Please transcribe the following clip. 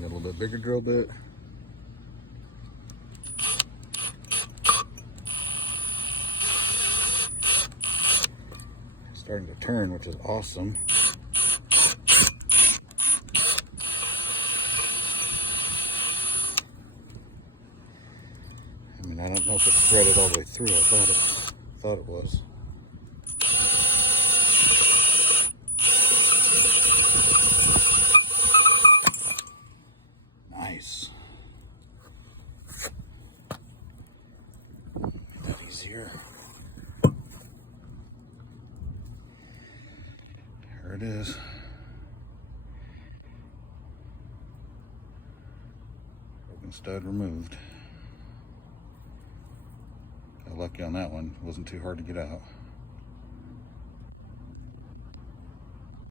got a little bit bigger drill bit. Starting to turn, which is awesome. I mean, I don't know if it's threaded all the way through. I thought it was. Nice. Make that easier. There it is. Broken stud removed. Got lucky on that one. It wasn't too hard to get out.